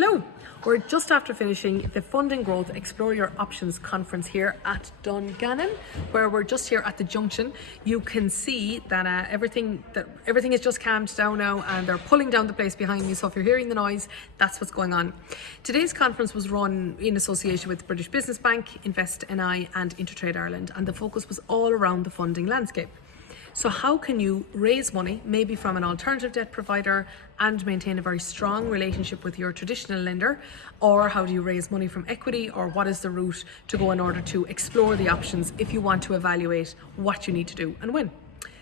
Hello, we're just after finishing the Fund and Growth Explore Your Options conference here at Dungannon, where we're just here at the Junction. You can see that everything is just calmed down now, and they're pulling down the place behind me. So if you're hearing the noise, that's what's going on. Today's conference was run in association with British Business Bank, InvestNI and InterTradeIreland, and the focus was all around the funding landscape. So how can you raise money, maybe from an alternative debt provider, and maintain a very strong relationship with your traditional lender? Or how do you raise money from equity? Or what is the route to go in order to explore the options if you want to evaluate what you need to do and when?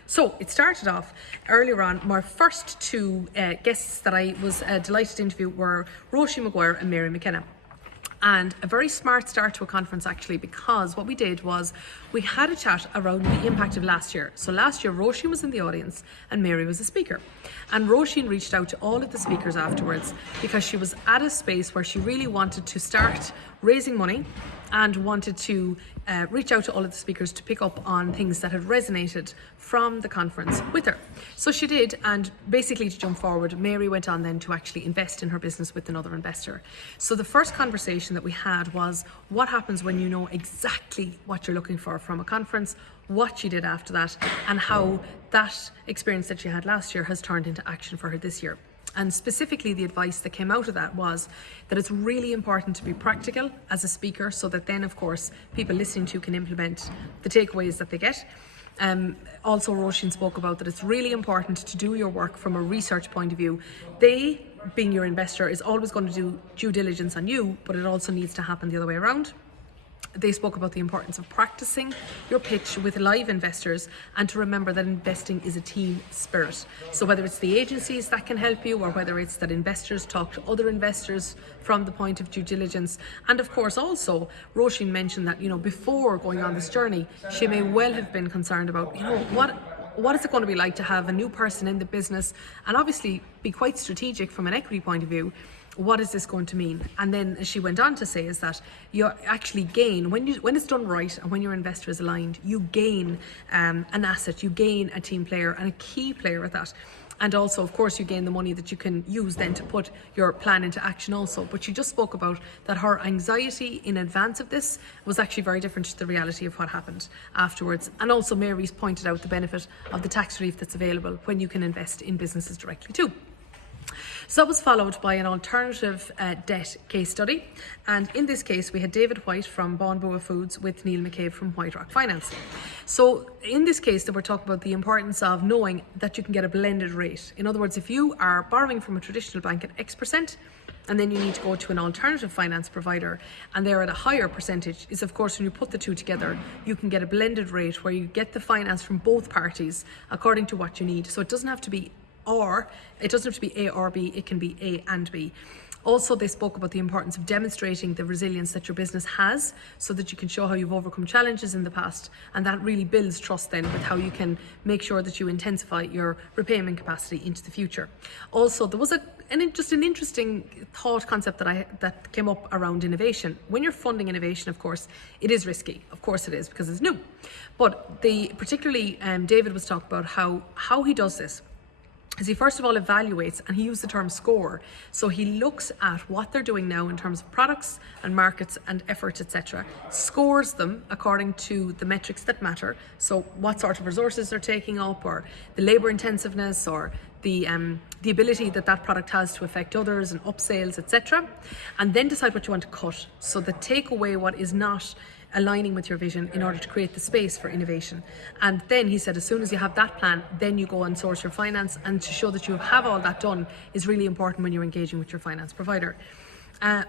So it started off earlier on. My first two guests that I was delighted to interview were Roisin Maguire and Mary McKenna. And a very smart start to a conference, actually, because what we did was we had a chat around the impact of last year. So last year, Roisin was in the audience and Mary was a speaker. And Roisin reached out to all of the speakers afterwards because she was at a space where she really wanted to start raising money and wanted to reach out to all of the speakers to pick up on things that had resonated from the conference with her. So she did, and basically, to jump forward, Mary went on then to actually invest in her business with another investor. So the first conversation that we had was what happens when you know exactly what you're looking for from a conference, what she did after that, and how that experience that she had last year has turned into action for her this year. And specifically, the advice that came out of that was that it's really important to be practical as a speaker, so that then, of course, people listening to you can implement the takeaways that they get. Also, Roisin spoke about that it's really important to do your work from a research point of view. They, being your investor, is always going to do due diligence on you, but it also needs to happen the other way around. They spoke about the importance of practicing your pitch with live investors, and to remember that investing is a team spirit. So whether it's the agencies that can help you, or whether it's that investors talk to other investors from the point of due diligence. And of course, also, Roisin mentioned that, before going on this journey, she may well have been concerned about, what is it going to be like to have a new person in the business, and obviously be quite strategic from an equity point of view. What is this going to mean? And then she went on to say is that you actually gain, when it's done right and when your investor is aligned, you gain an asset, you gain a team player and a key player at that. And also, of course, you gain the money that you can use then to put your plan into action also. But she just spoke about that her anxiety in advance of this was actually very different to the reality of what happened afterwards. And also, Mary's pointed out the benefit of the tax relief that's available when you can invest in businesses directly too. So that was followed by an alternative debt case study, and in this case we had David White from Bonboa Foods with Neil McCabe from White Rock Finance. So in this case they were talking about the importance of knowing that you can get a blended rate. In other words, if you are borrowing from a traditional bank at X% and then you need to go to an alternative finance provider and they're at a higher percentage, is of course when you put the two together you can get a blended rate where you get the finance from both parties according to what you need. So it doesn't have to be A or B, it can be A and B. Also, they spoke about the importance of demonstrating the resilience that your business has so that you can show how you've overcome challenges in the past, and that really builds trust then with how you can make sure that you intensify your repayment capacity into the future. Also, there was an interesting thought concept that came up around innovation. When you're funding innovation, of course, it is risky. Of course it is, because it's new. But particularly David was talking about how he does this. As he first of all evaluates, and he used the term score, so he looks at what they're doing now in terms of products and markets and efforts, etc., scores them according to the metrics that matter. So what sort of resources they're taking up, or the labour intensiveness, or the ability that product has to affect others and upsales, etc., and then decide what you want to cut. So that take away what is not aligning with your vision in order to create the space for innovation. And then he said, as soon as you have that plan, then you go and source your finance, and to show that you have all that done is really important when you're engaging with your finance provider.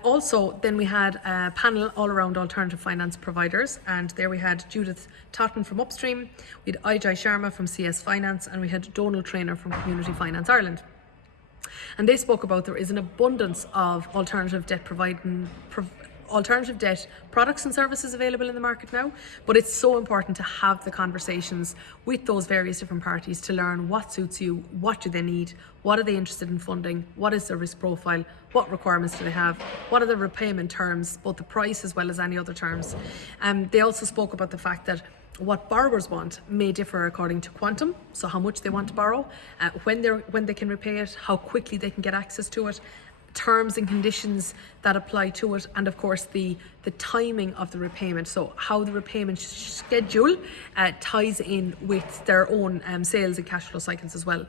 Also, then we had a panel all around alternative finance providers, and there we had Judith Totten from Upstream, we had Ajay Sharma from CS Finance, and we had Donald Traynor from Community Finance Ireland. And they spoke about there is an abundance of alternative debt products and services available in the market now, but it's so important to have the conversations with those various different parties to learn what suits you, what do they need, what are they interested in funding, what is their risk profile, what requirements do they have, what are the repayment terms, both the price as well as any other terms. They also spoke about the fact that what borrowers want may differ according to quantum, so how much they want to borrow, when they can repay it, how quickly they can get access to it, terms and conditions that apply to it, and of course the timing of the repayment, so how the repayment schedule ties in with their own sales and cash flow cycles as well.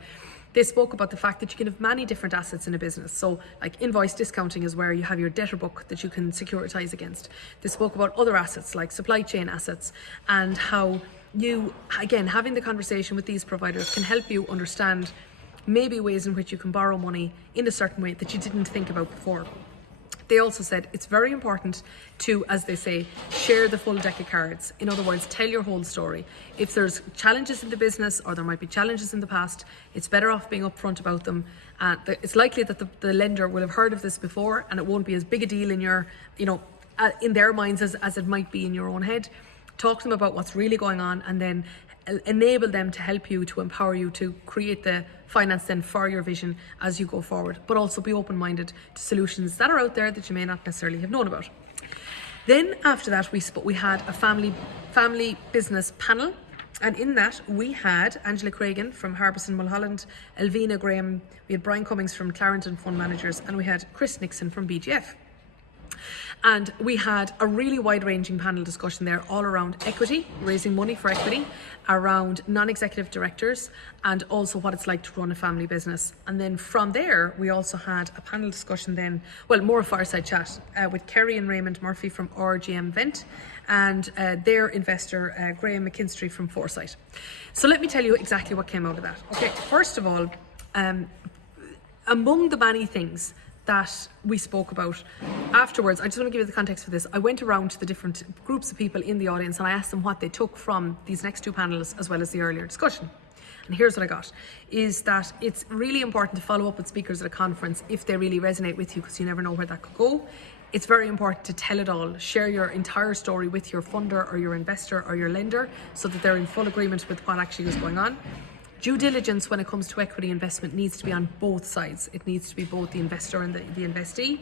They spoke about the fact that you can have many different assets in a business. So like invoice discounting is where you have your debtor book that you can securitize against. They spoke about other assets like supply chain assets, and how you, again, having the conversation with these providers can help you understand maybe ways in which you can borrow money in a certain way that you didn't think about before. They also said it's very important to, as they say, share the full deck of cards. In other words, tell your whole story. If there's challenges in the business, or there might be challenges in the past, it's better off being upfront about them. It's likely that the lender will have heard of this before, and it won't be as big a deal in your, in their minds as it might be in your own head. Talk to them about what's really going on, and then enable them to help you, to empower you to create the finance then for your vision as you go forward, but also be open-minded to solutions that are out there that you may not necessarily have known about. Then after that we had a family business panel, and in that we had Angela Cragen from Harbison Mulholland, Elvina Graham, we had Brian Cummings from Clarendon Fund Managers, and we had Chris Nixon from BGF. And we had a really wide-ranging panel discussion there all around equity, raising money for equity, around non-executive directors, and also what it's like to run a family business. And then from there, we also had a panel discussion then, well, more fireside chat with Kerry and Raymond Murphy from RGM Vent, and their investor, Graham McKinstry from Foresight. So let me tell you exactly what came out of that. Okay, first of all, among the many things that we spoke about afterwards, I just want to give you the context for this. I went around to the different groups of people in the audience, and I asked them what they took from these next two panels as well as the earlier discussion. And here's what I got, is that it's really important to follow up with speakers at a conference if they really resonate with you, because you never know where that could go. It's very important to tell it all, share your entire story with your funder or your investor or your lender, so that they're in full agreement with what actually is going on. Due diligence when it comes to equity investment needs to be on both sides. It needs to be both the investor and the investee.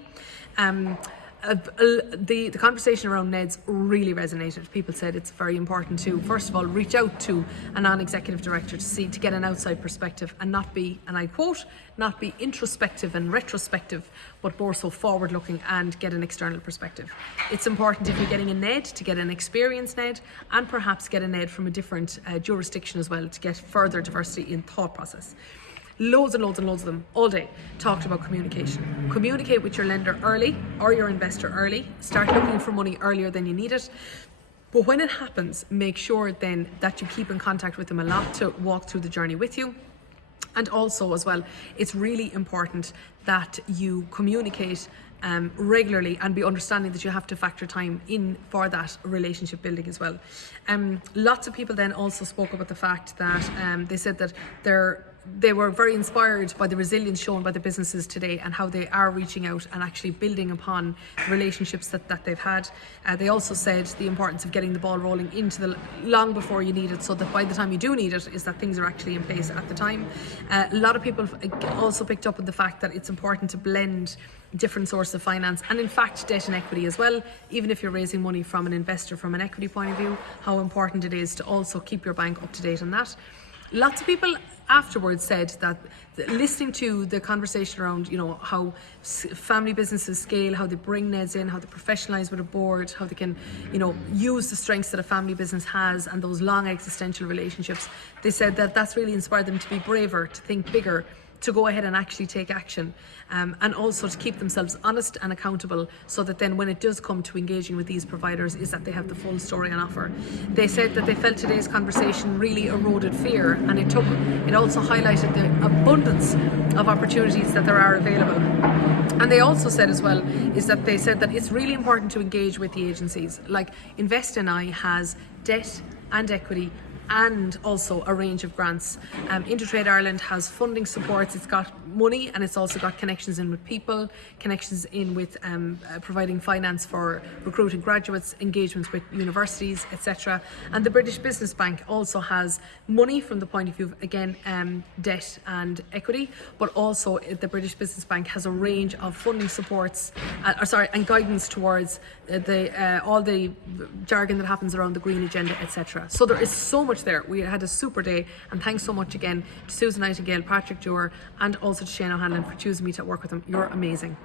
The conversation around NEDs really resonated. People said it's very important to, first of all, reach out to a non-executive director to get an outside perspective, and not be, and I quote, not be introspective and retrospective, but more so forward-looking and get an external perspective. It's important, if you're getting a NED, to get an experienced NED, and perhaps get a NED from a different jurisdiction as well, to get further diversity in thought process. Loads and loads and loads of them all day talked about communication. Communicate with your lender early, or your investor early. Start looking for money earlier than you need it. But when it happens, make sure then that you keep in contact with them a lot to walk through the journey with you. And also as well, it's really important that you communicate regularly, and be understanding that you have to factor time in for that relationship building as well. Lots of people then also spoke about the fact that they said that they were very inspired by the resilience shown by the businesses today, and how they are reaching out and actually building upon relationships that they've had. They also said the importance of getting the ball rolling into long before you need it, so that by the time you do need it, is that things are actually in place at the time. A lot of people also picked up on the fact that it's important to blend different sources of finance, and in fact debt and equity as well. Even if you're raising money from an investor from an equity point of view, how important it is to also keep your bank up to date on that. Lots of people afterwards said that listening to the conversation around, how family businesses scale, how they bring NEDs in, how they professionalise with a board, how they can, use the strengths that a family business has and those long existential relationships. They said that that's really inspired them to be braver, to think bigger, to go ahead and actually take action, and also to keep themselves honest and accountable, so that then when it does come to engaging with these providers, is that they have the full story on offer. They said that they felt today's conversation really eroded fear, and it also highlighted the abundance of opportunities that there are available. And they also said as well, is that they said that it's really important to engage with the agencies. Like InvestNI has debt and equity, and also a range of grants. InterTradeIreland has funding supports. It's got money, and it's also got connections in with people, connections in with providing finance for recruiting graduates, engagements with universities, etc. And the British Business Bank also has money from the point of view of, again, debt and equity, but also the British Business Bank has a range of funding supports, and guidance towards all the jargon that happens around the green agenda, etc. So there is so much there. We had a super day, and thanks so much again to Susan Nightingale, Patrick Dewar, and also to Shane O'Hanlon for choosing me to work with him. You're amazing.